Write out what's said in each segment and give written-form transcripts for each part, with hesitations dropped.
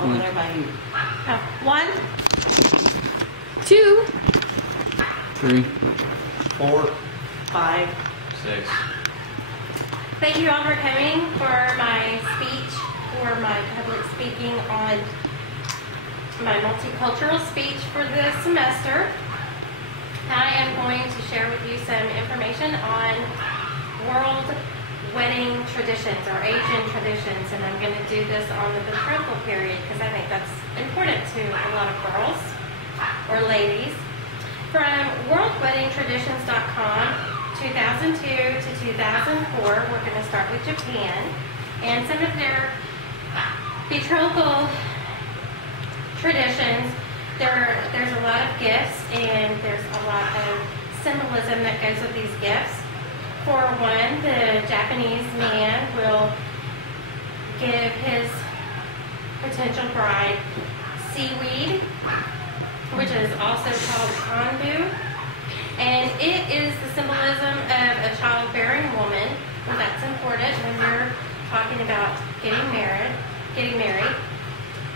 Over there by you. 1, 2, 3, 4, 5. 6. Thank you all for coming for my speech, or my public speaking on my multicultural speech for this semester. I am going to share with you some information on world wedding traditions or Asian traditions, and I'm going to do this on the betrothal period because I think that's important to a lot of girls or ladies. From worldweddingtraditions.com, 2002 to 2004, we're going to start with Japan, and some of their betrothal traditions. There's a lot of gifts, and there's a lot of symbolism that goes with these gifts. For one, the Japanese man will give his potential bride seaweed, which is also called kanbu, and it is the symbolism of a childbearing woman. Well, that's important when you're talking about getting married.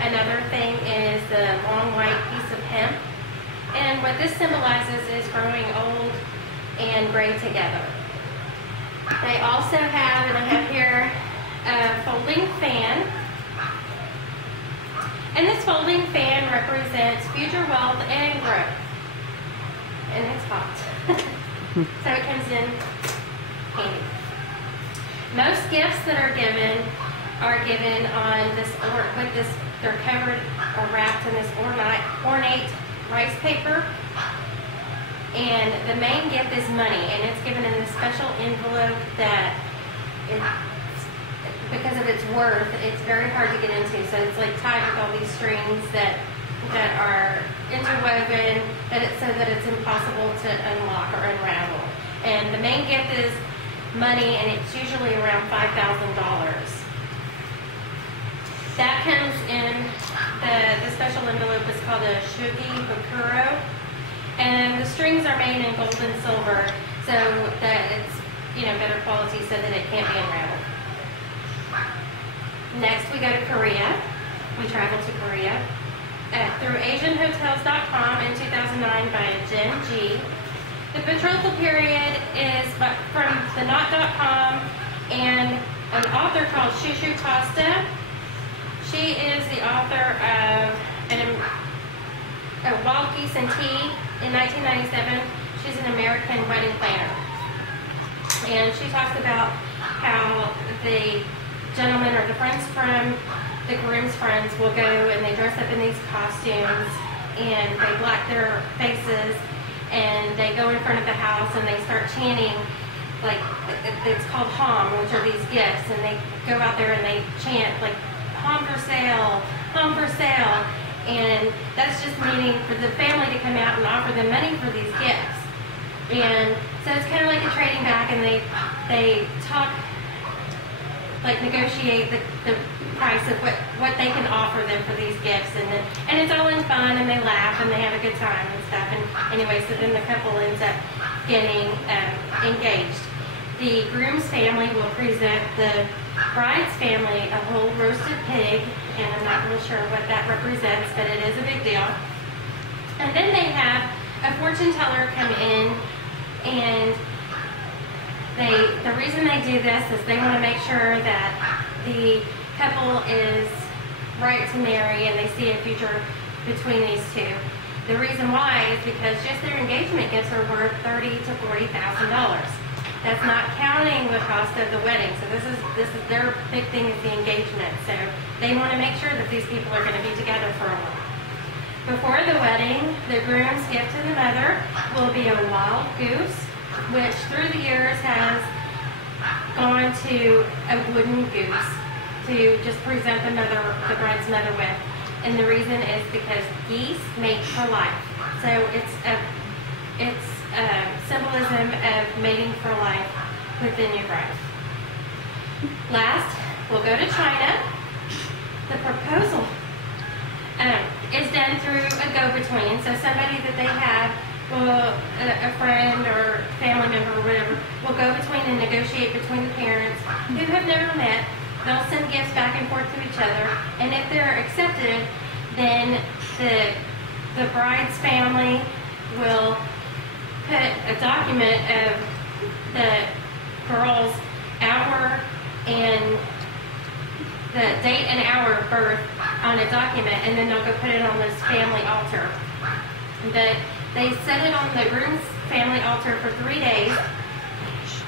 Another thing is the long white piece of hemp, and what this symbolizes is growing old and gray together. They also have, and I have here, a folding fan. And this folding fan represents future wealth and growth. And it's hot. So it comes in handy. Most gifts that are given on this, they're covered or wrapped in this ornate rice paper. And the main gift is money, and it's given in this special envelope that, because of its worth, it's very hard to get into. So it's like tied with all these strings that are interwoven, so that it's impossible to unlock or unravel. And the main gift is money, and it's usually around $5,000. That comes in the special envelope is called a shugi bakuro. And the strings are made in gold and silver, so that it's better quality, so that it can't be unraveled. Next, we go to Korea. We traveled to Korea through AsianHotels.com in 2009 by Jen G. The betrothal period is from the Knot.com and an author called Shushu Costa. She is the author of Wild Geese and Tea. In 1997, she's an American wedding planner. And she talks about how the gentlemen or the friends from the groom's friends will go and they dress up in these costumes and they black their faces and they go in front of the house and they start chanting, like, it's called hom, which are these gifts, and they go out there and they chant, like, hom for sale, hom for sale. And that's just meaning for the family to come out and offer them money for these gifts. And so it's kind of like a trading back, and they talk, like negotiate the price of what they can offer them for these gifts. And it's all in fun, and they laugh, and they have a good time and stuff. And anyway, so then the couple ends up getting engaged. The groom's family will present the bride's family a whole roasted pig, and I'm not real sure what that represents, but it is a big deal. And then they have a fortune teller come in, and the reason they do this is they want to make sure that the couple is right to marry, and they see a future between these two. The reason why is because just their engagement gifts are worth $30,000 to $40,000. That's not counting the cost of the wedding. So this is their big thing is the engagement. So they want to make sure that these people are going to be together for a while. Before the wedding, the groom's gift to the mother will be a wild goose, which through the years has gone to a wooden goose to just present the bride's mother with. And the reason is because geese mate for life. So it's symbolism of mating for life within your bride. Last, we'll go to China. The proposal is done through a go-between. So somebody that they have, a friend or family member or whatever, will go between and negotiate between the parents who have never met they'll send gifts back and forth to each other, and if they're accepted, then the bride's family will put a document of the girl's hour and the date and hour of birth on a document, and then they'll go put it on this family altar. They set it on the groom's family altar for 3 days,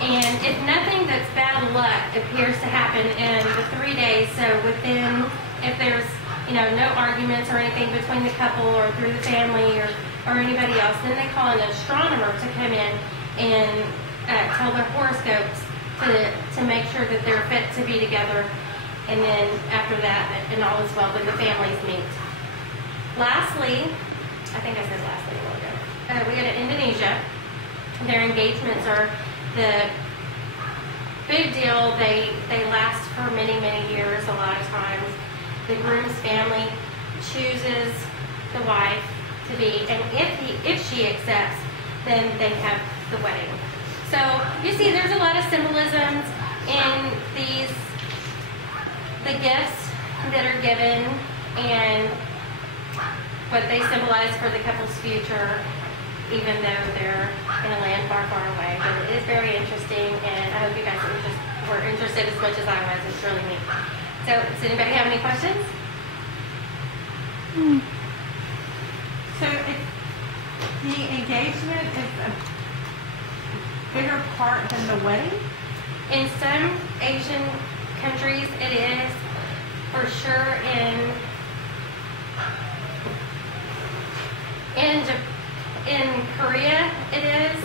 and if nothing that's bad luck appears to happen in the 3 days, so if there's no arguments or anything between the couple or through the family or anybody else, then they call an astronomer to come in and tell their horoscopes to make sure that they're fit to be together. And then after that, and all is well, then the families meet. Lastly, I think I said lastly a while ago, we go to Indonesia. Their engagements are the big deal. They last for many, many years a lot of times. The groom's family chooses the wife to be, and if she accepts, then they have the wedding. So you see there's a lot of symbolisms in the gifts that are given and what they symbolize for the couple's future, even though they're in a land far, far away. But it is very interesting, and I hope you guys were interested as much as I was. It's really neat. So, does anybody have any questions? So, if the engagement is a bigger part than the wedding? In some Asian countries, it is. For sure, in Korea, it is,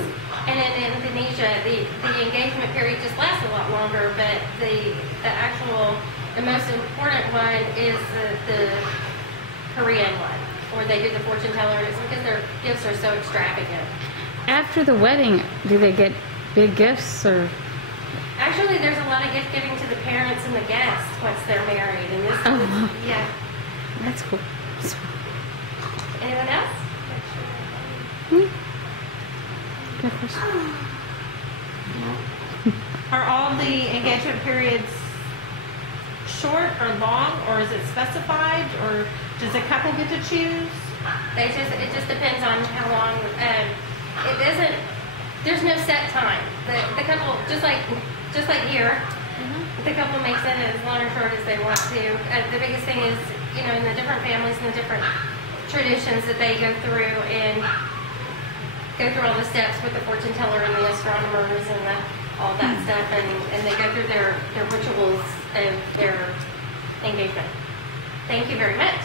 and in Indonesia, the engagement period just lasts a lot longer. But the most important one is the Korean one, where they do the fortune tellers, because their gifts are so extravagant. After the wedding, do they get big gifts or? Actually, there's a lot of gift giving to the parents and the guests once they're married, and this Oh, wow. yeah. That's cool. Anyone else? Good question. Are all the engagement periods short or long, or is it specified, or does the couple get to choose? It just depends on how long. It doesn't. There's no set time. The couple, just like here, the couple makes it as long or short as they want to. The biggest thing is, in the different families and the different traditions that they go through and go through all the steps with the fortune teller and the astronomers and all that stuff, and they go through their rituals of their engagement. Thank you very much.